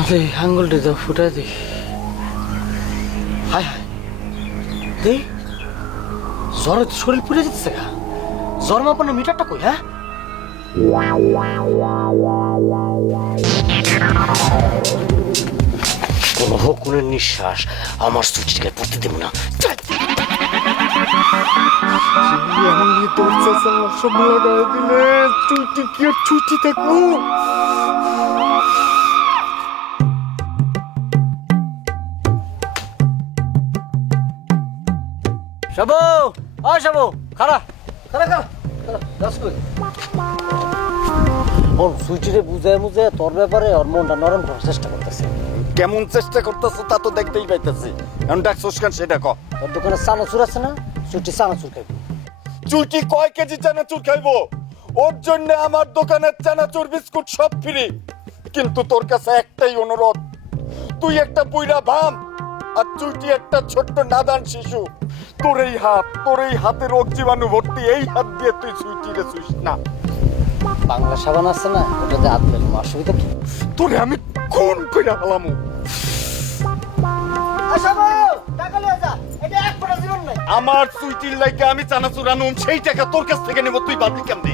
আরে আঙ্গুলটা দাও ফুটাই দি। হায় হায় দে জ্বরে তো শরীর পুড়ে যেতেছে গা। জ্বর মাপানোর মিটারটা কই? হ্যাঁ কোন হকুনের নিঃশ্বাস আমার সুচিকে পড়তে দেব না। সব লাগাই দিলে চুটি কি আর ছুটি থাকবো। শাবু আ শাবু খারা খারা খারা দশ কই ওর সুইটিরে বুঝায় মুঝে তোর ব্যাপারে ওর মনটা নরম করার চেষ্টা করতেছে। কেমন চেষ্টা করতেছ তা তো দেখতেই পাইতেছি। এখন ডাকছস কেন সেটা ক। তোর দোকানে চানাচুর আছে না? সুইটি চানাচুর খাইবো। চুটি কয় কেজি চানাচুর খাইবো? ওর জন্য আমার দোকানের চানাচুর বিস্কুট সব ফ্রি। কিন্তু তোর কাছে একটাই অনুরোধ, তুই একটা বুইড়া ভাম আর চুটি একটা ছোট্ট নাদান শিশু। তোর এই হাতে রোগ জীবাণু ভর্তি, এই হাত দিয়ে তুই সুইটিরে ছুঁইস না। বাংলা সাবান আছে না, ওটাতে হাত মেলাম, অসুবিধা কি? তোরে আমি খুন কইরা হলামু। আমার সুইটির লাইগা আমি চানাচুর আনুম, সেই টাকা তোর কাছ থেকে নেব, তুই পাবলি কেমনে?